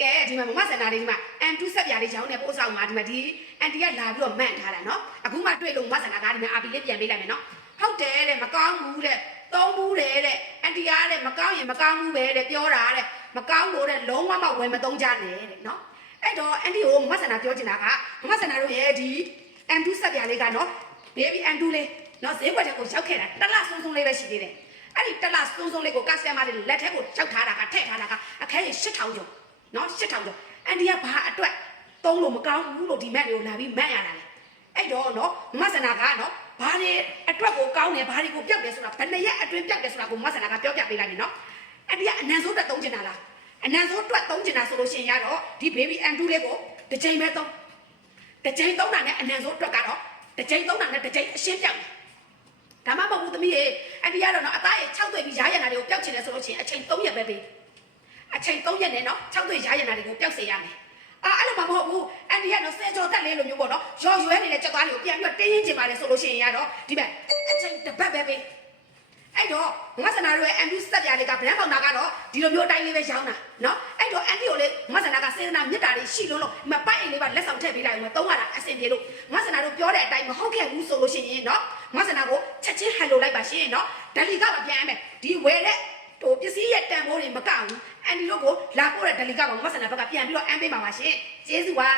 ကဲဒီမှာမမစန္ဒာလေးဒီမှာအန်တူဆက်ပြားလေးချောင်းနဲ့ပို့ဆောင်မှာဒီမှာဒီအန်တီကလာပြီးတော့မှန်ထားတာနော်အခုမှတွေ့လို့မစန္ဒာကဒီမှာအာပီလေးပြန်ပေးလိုက်မယ်နော်ဟုတ်တယ်တဲ့မကောင်းဘူးတဲ့သုံးဘူးတဲ့အန်တီကတဲ့မကောင်းရင်မကောင်းဘူးပဲတဲ့ပြောတာတဲ့မကောင်းလို့တဲ့လုံးဝမဝယ်မသုံးကြနဲ့တဲ့နော်အဲ့တော့အန်တီကိုမစန္ဒာပြောချင်တာကမစန္ဒာတို့ရဲ့ဒီအန်တူဆက်ပြားလေးကနော်ဘေဘီအန်တူလေးနော်ဈေးကွက်ထဲကိုရောက်ခဲ့တာတစ်လဆုံးဆုံးလေးပဲရှိသေးတယ်အဲ့ဒီတစ်လဆုံးဆုံးလေးကိုကတ်စတမားလေးလက်ထဲကိုရောက်ထားတာကထည့်ထားတာကအခဲကြီး8000ကျော်နော်8000ကျော်အန်တီကဘာအတွက်သုံးလို့မကောင်းဘူးလို့ဒီမက်တွေကိုလာပြီးမက်ရတာလေအဲ့တော့နော်မဆန္ဒကနော်ဘာတွေအတွက်ကိုကောင်းတယ်ဘာတွေကိုပြောက်တယ်ဆိုတာဘယ်နှစ်ရက်အတွင်းပြောက်တယ်ဆိုတာကိုမဆန္ဒကပြောပြပေးလိုက်ပြီနော်အန်တီကအနံစိုးတက်သုံးချင်တာလားအနံစိုးတွက်သုံးချင်တာဆိုလို့ရှိရင်ရတော့ဒီ baby and 2လေးကိုတစ်ချိန်ပဲသုံးတစ်ချိန်သုံးတာနဲ့အနံစိုးတွက်ကတော့တစ်ချိန်သုံးတာနဲ့တစ်ချိန်အရှင်းပြောက်တယ်ဒါမှမဟုတ်ဘူးသမီးရေအန်တီကတော့နော်အသားရေ6သွေးပြီးရားရနာတွေကိုပြောက်ချင်တယ်ဆိုလို့ရှိရင်အချိန်3ရက်ပဲပေးအချိန်3ရက်နဲ့နော်6သွေးရားရနာတွေကိုပြောက်စေရမယ်အဲ့လိုမှမဟုတ်ဘူးအန်တီကနော်ဆယ်ကျော်တက်လေးလိုမျိုးပေါ့နော်ရော်ရွယ်နေတဲ့ကြက်သားလေးကိုပြန်ပြီးတော့တင်းရင်းချင်ပါတယ်ဆိုလို့ရှိရင်ရတော့ဒီမဲ့အချိန်တစ်ပတ်ပဲပေးအဲ့တော့မဆန္ဒတို့ရဲ့အန်တီစက်ပြားလေးကဗရန်ပေါင်တာကတော့ဒီလိုမျိုးအတိုင်းလေးပဲရောင်းတာနော်အဲ့တော့အန်တီကိုလေမဆန္ဒကစေတနာမြတ်တာလေးရှိလို့မပိုက်အိမ်လေးပါလက်ဆောင်ထည့်ပေးလိုက်ဦးမသုံးရတာအဆင်ပြေလို့မဆန္ဒတို့ပြောတဲ့အတိုင်းမဟုတ်ခဲ့ဘူးဆိုလို့ရှိရင်နော်မဆန္ဒကိုချက်ချင်းဟန်လိုလိုက်ပါရှင်နော်ဒလီကပါပြန်ရမယ်ဒီဝယ်တဲ့ဟိုပစ္စည်းရဲ့တန်ဖိုးတွေမကဘူးအန်တီတို့ကိုလာပို့တဲ့ဒလီကပါမဆန္ဒဘက်ကပြန်ပြီးတော့အမ်းပေးပါပါရှင်ကျေးဇူးပါ